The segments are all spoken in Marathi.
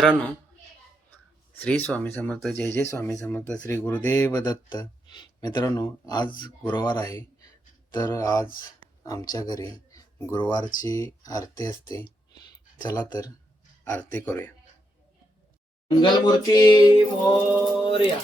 मित्रांनो, श्री स्वामी समर्थ, जय जय स्वामी समर्थ, श्री गुरुदेव दत्त. मित्रांनो, आज गुरुवार आहे, तर आज आमच्या घरी गुरुवारची आरती असते. चला तर आरती करूया. मंगलमूर्ती मोरया,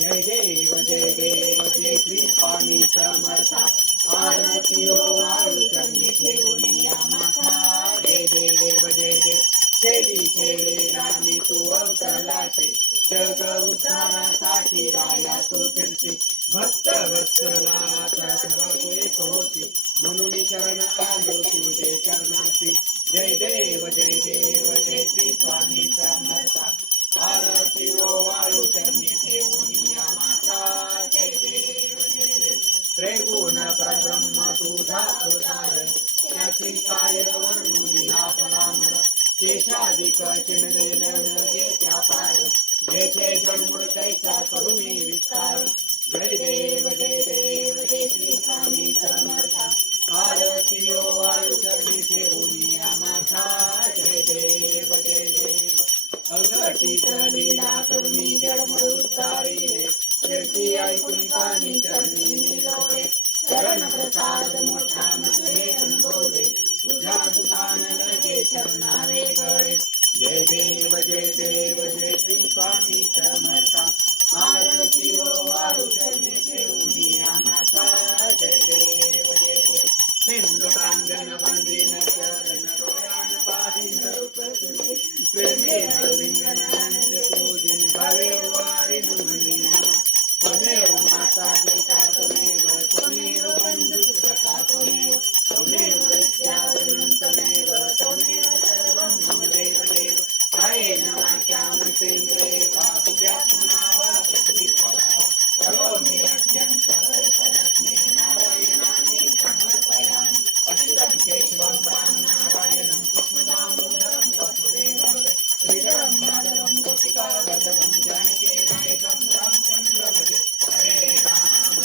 जय देव जय देव जय श्री स्वामी समर्था. आरती वाळू चरणी ठेवूनिया माथा. जय देव जय देव शेली शेलीला मी तू अवतरलासे. जग उद्धारासाठी राया तू फिरते. भक्त वत्सला सर्व एक होती. म्हणून शरण आलो तुझे चरणासी. जय देव जय देव जय श्री स्वामी समर्था. आरती वाळू चरणी ठेवूनिया माथा. जय देव जय देव त्रिगुण परब्रह्म तुझा अवतार. त्याची काय वर्णू दिला परामर. शेषाधिक चिन्ह घेत्या पार. जेथे जन्मुळ कैसा करुणी विस्तार. जय देव जय देव जय श्री स्वामी समर्था. आरती वाळू चरणी ठेवूनिया माथा. जय देव जय देव अघटित लीला करुणी जन्म उद्धारिले. कीर्ती ऐकून कानी चरणी मिळवले. चरण प्रसाद मोठा म्हटले अनुभवले. तुझ्या दुकान लगे चरणारे गळे. जय देव जय देव जय श्री स्वामी समर्था. आरती वाळू चरणी ठेवूनिया माथा. जय देव जय देव सिंधू प्रांगण वंदिन चरण डोळ्यान पाहिन रूप तुझे. प्रेमेन लिंगनानंद पूजन भावे वारिन म्हणी नमः. त्वमेव माता पिता त्वमेव त्वमेव बंधु सखा त्वमेव. त्वमेव विद्याधनं त्वमेव त्वमेव सर्वं मम देव देव. कायेन वाचा मनसेन्द्रिये वा तुझ्यात्मना वा प्रकृतिस्वभाव. करोमि यज्ञं सकलपरस्मै नारायणानि समर्पयामि. अच्युतं केशवं रामनारायणं कृष्णदामोदरं वासुदेवं श्रीधरं माधवं गोपिका वल्लभं जानकीनायकं रामचन्द्र भजे. हरे राम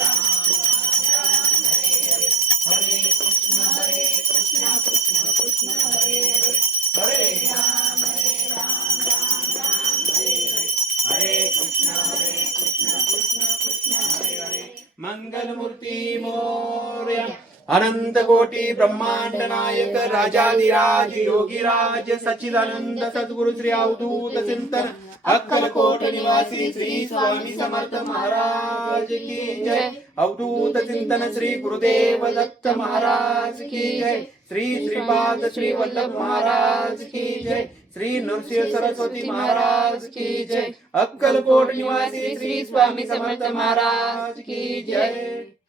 राम राम हरे हरे. हरे कृष्ण कृष्ण कृष्ण हरे हरे. हरे राम राम राम हरे हरे. हरे कृष्ण कृष्ण कृष्ण हरे हरे. मंगलमूर्ती मोरया. अनंत कोटी ब्रह्मांड नायक राजाधिराज योगीराज सच्चिदानंद सद्गुरु श्री अवधूत चिंतन अक्कलकोट निवासी श्री स्वामी समर्थ महाराज की जय. अवधूत चिंतन श्री गुरुदेव दत्त महाराज की जय. श्री श्रीपाद श्री वल्लभ महाराज की जय. श्री नृसिंह सरस्वती महाराज की जय. अक्कलकोट निवासी श्री स्वामी समर्थ महाराज की जय.